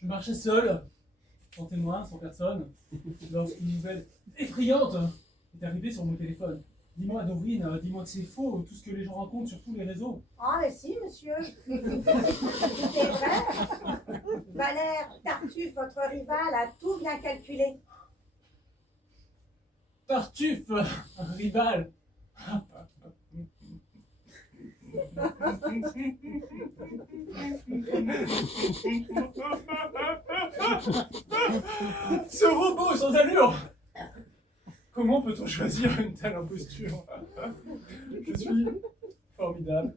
Je marchais seul, sans témoin, sans personne, lorsqu'une nouvelle effrayante est arrivée sur mon téléphone. Dis-moi, Dorine, dis-moi que c'est faux, tout ce que les gens racontent sur tous les réseaux. Ah, mais si, monsieur. C'est vrai. Valère Tartuffe, votre rival, a tout bien calculé. Tartuffe, un rival. Ce robot sans allure. Comment peut-on choisir une telle imposture? Je suis formidable.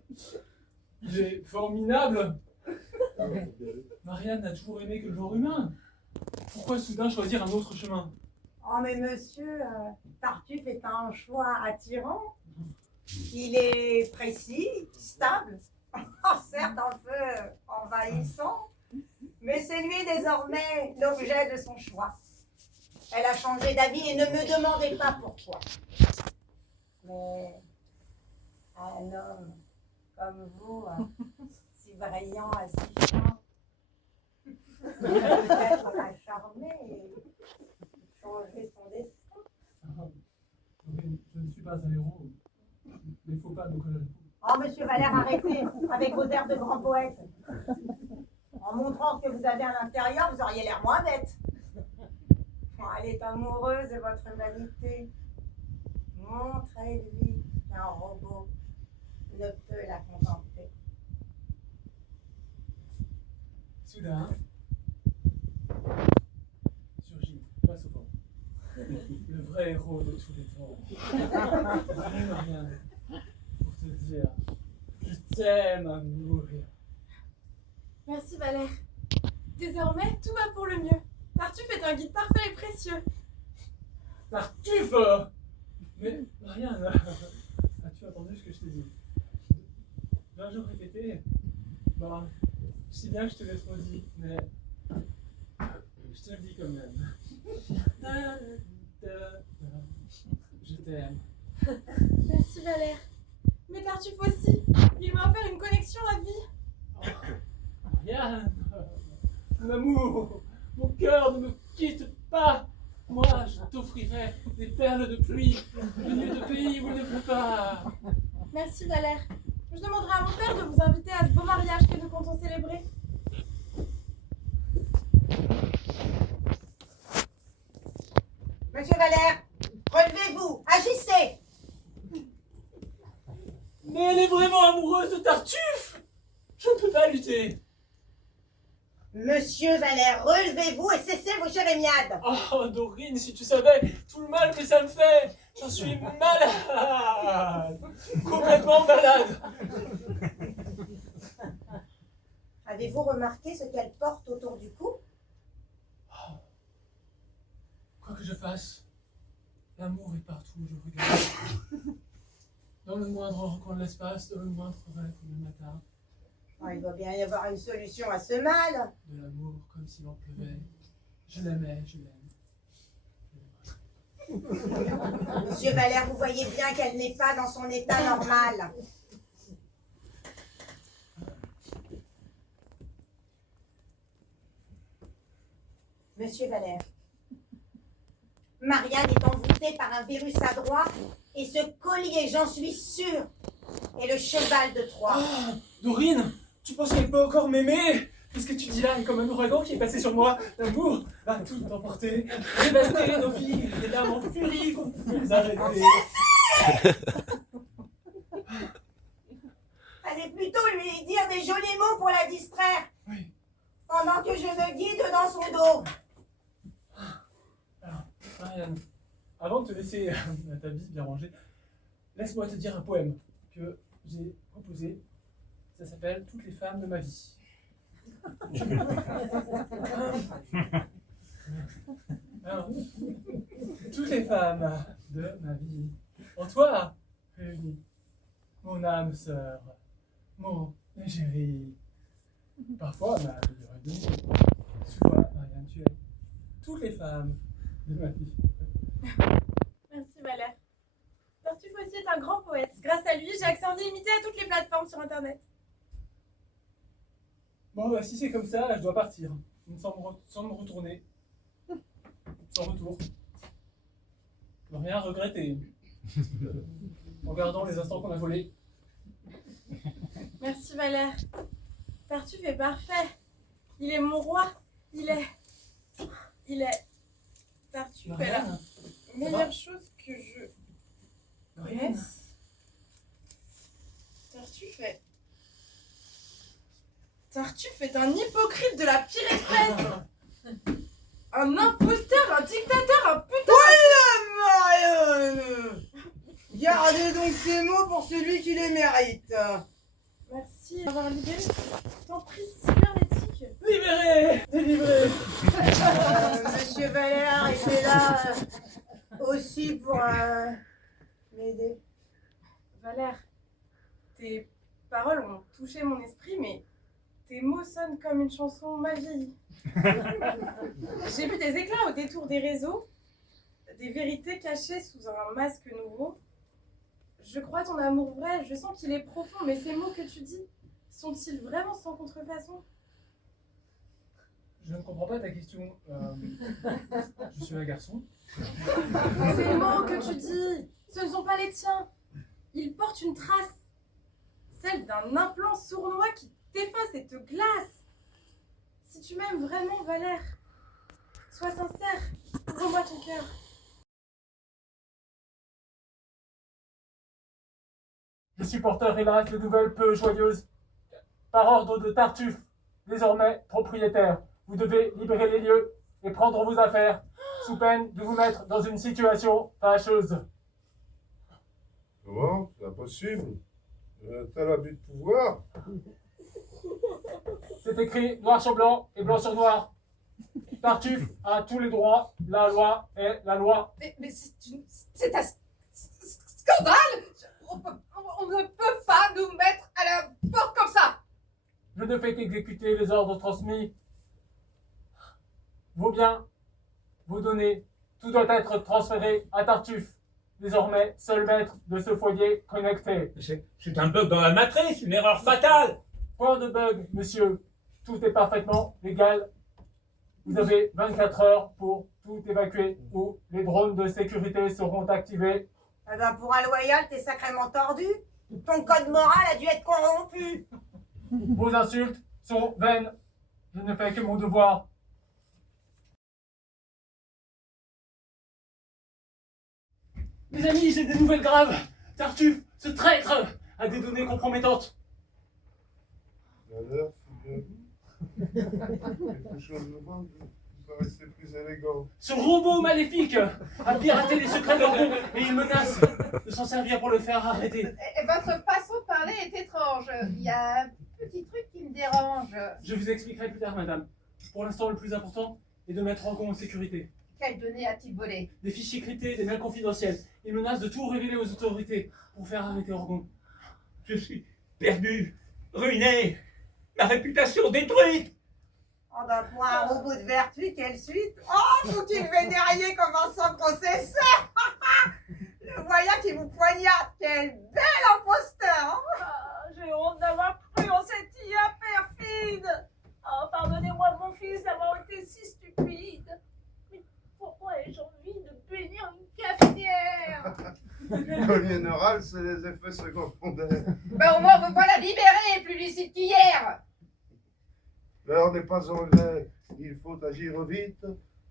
Il est formidable. Marianne n'a toujours aimé que le genre humain. Pourquoi soudain choisir un autre chemin? Oh, mais monsieur, Tartuffe est un choix attirant. Il est précis, stable, certes un peu envahissant, mais c'est lui désormais l'objet de son choix. Elle a changé d'avis et ne me demandez pas pourquoi. Mais un homme comme vous, si brillant et si fin, peut-être la charmer et changer son destin. Je ne suis pas un héros. Il ne faut pas me coller. Oh, monsieur Valère, arrêtez avec vos airs de grand poète. En montrant ce que vous avez à l'intérieur, vous auriez l'air moins bête. Oh, elle est amoureuse de votre vanité. Montrez-lui qu'un robot ne peut la contenter. Soudain, surgit, face au vent, le vrai héros de tous les temps. Rien pour te dire, je t'aime à mourir. Merci Valère. Désormais, tout va pour le mieux. Tartuffe est un guide parfait et précieux. Tartuffe! Mais Marianne, as-tu entendu ce que je t'ai dit? 20 jours répétés. Bon, je sais bien que je te l'ai trop dit, mais je te le dis quand même. Je t'aime. Merci Valère. Mais Tartuffe aussi. Il m'a offert une connexion à vie. Marianne, mon amour, mon cœur ne me quitte pas. Moi, je t'offrirai des perles de pluie venues de pays où il ne pleut pas. Merci Valère. Je demanderai à mon père de vous inviter à ce beau mariage que nous comptons célébrer. Monsieur Valère, relevez-vous, agissez. Mais elle est vraiment amoureuse de Tartuffe. Je ne peux pas lutter. Monsieur Valère, relevez-vous et cessez vos jérémiades. Oh, Dorine, si tu savais tout le mal que ça me fait. J'en suis malade. Complètement malade. Avez-vous remarqué ce qu'elle porte autour du cou? Quoi que je fasse, l'amour est partout où je regarde. Dans le moindre recoin de l'espace, dans le moindre rêve du matin. Oh, il doit bien y avoir une solution à ce mal. De l'amour comme s'il en pleuvait. Je l'aimais, je l'aime. Monsieur Valère, vous voyez bien qu'elle n'est pas dans son état normal. Monsieur Valère, Marianne est envoûtée par un virus adroit et ce collier, j'en suis sûre, est le cheval de Troie. Oh, Dorine, tu penses qu'elle peut encore m'aimer? Qu'est-ce que tu dis là? Comme un ouragan qui est passé sur moi. L'amour va tout emporter, dévaster nos vies, les dames en furie qu'on peut les arrêter. Allez plutôt lui dire des jolis mots pour la distraire. Oui. Pendant que je me guide dans son dos. Alors, Marianne, avant de te laisser ta vie bien rangée, laisse-moi te dire un poème que j'ai composé. Ça s'appelle « Toutes les femmes de ma vie ». Alors, toutes les femmes de ma vie, en toi, réunies, mon âme sœur, mon égérie, parfois ma meilleure ennemie, souvent, Marianne, tu es toutes les femmes de ma vie. Merci Valère. Tartuffe aussi est un grand poète. Grâce à lui, j'ai accès en illimité à toutes les plateformes sur Internet. Bon, bah, si c'est comme ça, je dois partir. sans me retourner, sans retour. Ne rien regretter. En gardant les instants qu'on a volés. Merci Valère. Tartuffe est parfait. Il est mon roi. Il est... Tartuffe est la meilleure chose que je connaisse. Tartuffe est un hypocrite de la pire espèce. Un imposteur, un dictateur, un putain... Marianne, gardez donc ces mots pour celui qui les mérite. Merci d'avoir libéré cette emprise cybernétique. Libéré! Délivré! Monsieur Valère, il est là aussi pour m'aider. Valère, tes paroles ont touché mon esprit, mais tes mots sonnent comme une chanson mal vieillie. J'ai vu des éclats au détour des réseaux, des vérités cachées sous un masque nouveau. Je crois ton amour vrai, je sens qu'il est profond, mais ces mots que tu dis, sont-ils vraiment sans contrefaçon? Je ne comprends pas ta question. Je suis un garçon. Ces mots que tu dis, ce ne sont pas les tiens. Ils portent une trace, celle d'un implant sournois qui t'efface et te glace. Si tu m'aimes vraiment, Valère, sois sincère, ouvre-moi ton cœur. Je suis porteur, hélas, de nouvelles peu joyeuses. Par ordre de Tartuffe, désormais propriétaire, vous devez libérer les lieux et prendre vos affaires, sous peine de vous mettre dans une situation fâcheuse. Comment? C'est impossible. T'as l'abus de pouvoir? C'est écrit noir sur blanc et blanc sur noir. Tartuffe a tous les droits, la loi est la loi. Mais c'est un scandale. On ne peut pas nous mettre à la porte comme ça. Je ne fais qu'exécuter les ordres transmis. Vos biens, vos données, tout doit être transféré à Tartuffe, désormais seul maître de ce foyer connecté. C'est un bug dans la matrice, une erreur fatale. Point de bug, monsieur. Tout est parfaitement légal. Vous avez 24 heures pour tout évacuer ou les drones de sécurité seront activés. Eh ben pour un loyal, t'es sacrément tordu. Ton code moral a dû être corrompu. Vos insultes sont vaines. Je ne fais que mon devoir. Mes amis, j'ai des nouvelles graves. Tartuffe, ce traître, a des données compromettantes. Valère, c'est bien vu. Quelque chose de manque, vous paraissez plus élégant. Ce robot maléfique a piraté les secrets de Robot et il menace de s'en servir pour le faire arrêter. Et votre façon de parler est étrange. Il y a un petit truc qui me dérange. Je vous expliquerai plus tard, madame. Pour l'instant, le plus important est de mettre Orgon en sécurité. Quelles données a-t-il volé? Des fichiers cryptés, des mails confidentiels. Il menace de tout révéler aux autorités pour faire arrêter Orgon. Je suis perdu, ruiné, ma réputation détruite. Oh ben pour un robot de vertu, quelle suite. Oh, faut qu'il vénériez comme un sans processeur. Le voyant qui vous poignarde, quel bel imposteur. J'ai honte d'avoir cru en cette IA perfide. Oh, pardonnez-moi, mon fils, d'avoir été si stupide. Mais pourquoi ai-je envie de bénir une cafetière? Le collier oral, c'est les effets secondaires. Ben au moins vous voilà libéré et plus lucide qu'hier. L'heure n'est pas anglais. Il faut agir vite.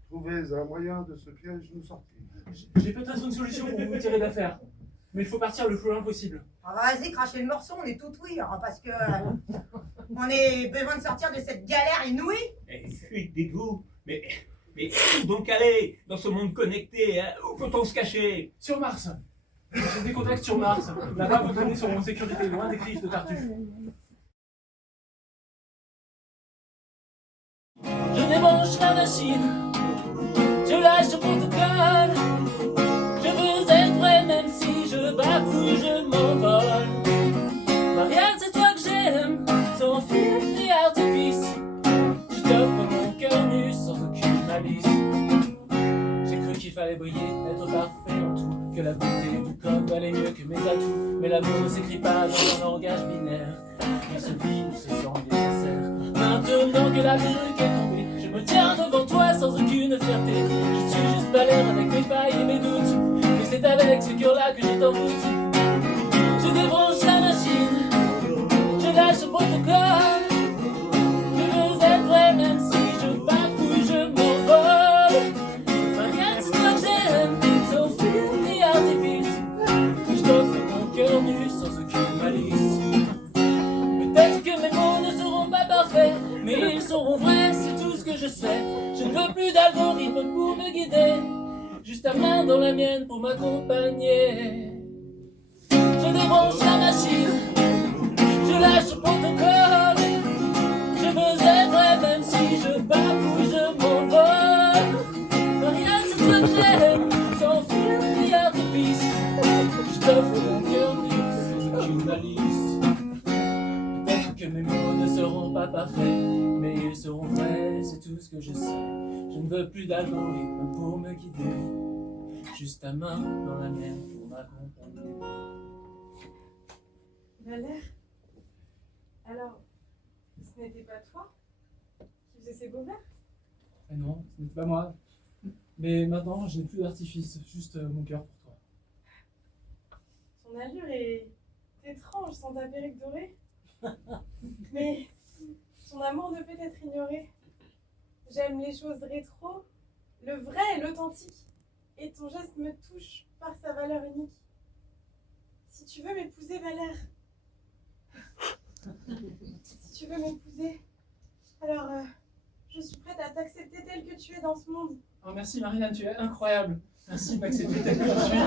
Trouvez un moyen de ce piège nous sortir. J'ai peut-être une solution pour vous tirer d'affaire. Mais il faut partir le plus loin possible. Ah bah vas-y, crachez le morceau, on est tout oui, hein, parce que on a besoin de sortir de cette galère inouïe. Fuite d'égout, mais où donc aller dans ce monde connecté, hein? Où peut-on se cacher? Sur Mars. J'ai des contacts sur Mars. Là-bas, vos données seront en sécurité, loin des griffes de Tartuffe. Je débranche la machine, je lâche le protocole. Je veux être vrai même si je bafouille, je m'envole. Marianne, c'est toi que j'aime, sans fil ni artifice. Je t'offre mon cœur nu sans aucune malice. J'ai cru qu'il fallait briller, être parfait en tout, que la beauté du code valait mieux que mes atouts. Mais l'amour ne s'écrit pas dans un langage binaire. Il se vit, il se sent, il est sincère. Maintenant que la perruque est tombée, je Je me tiens devant toi sans aucune fierté. Je suis juste Valère avec mes failles et mes doutes. Mais c'est avec ce cœur-là que je t'envoûte. Je débranche la machine, je lâche le protocole. Je veux être vrai même si je bafouille, je m'envole. Marianne, c'est toi que j'aime, sans fil ni artifice. Je t'offre mon cœur nu sans aucune malice. Peut-être que mes mots ne seront pas parfaits, mais ils seront vrais, c'est tout ce que je sais. Je ne veux plus d'algorithme pour me guider, juste ta main dans la mienne pour m'accompagner. Je débranche la machine, je lâche le protocole. Je veux être vrai même si je bafouille, je m'envole. Marianne, c'est toi que j'aime, sans fil ni artifice. Je t'offre mon cœur nu sans aucune malice. Peut-être que mes mots ne seront pas parfaits, mais ils seront vrais, c'est tout ce que je sais. Je ne veux plus d'algorithme pour me guider, juste ta main dans la mienne pour m'accompagner. Valère, alors, ce n'était pas toi qui faisais ces beaux vers? Eh non, ce n'était pas moi. Mais maintenant, je n'ai plus d'artifice, juste mon cœur pour toi. Ton allure est étrange sans ta perruque dorée. Mais ton amour ne peut être ignoré. J'aime les choses rétro, le vrai et l'authentique. Et ton geste me touche par sa valeur unique. Si tu veux m'épouser, Valère, si tu veux m'épouser, alors je suis prête à t'accepter telle que tu es dans ce monde. Oh, merci Marianne, tu es incroyable. Merci de m'accepter tel que je suis.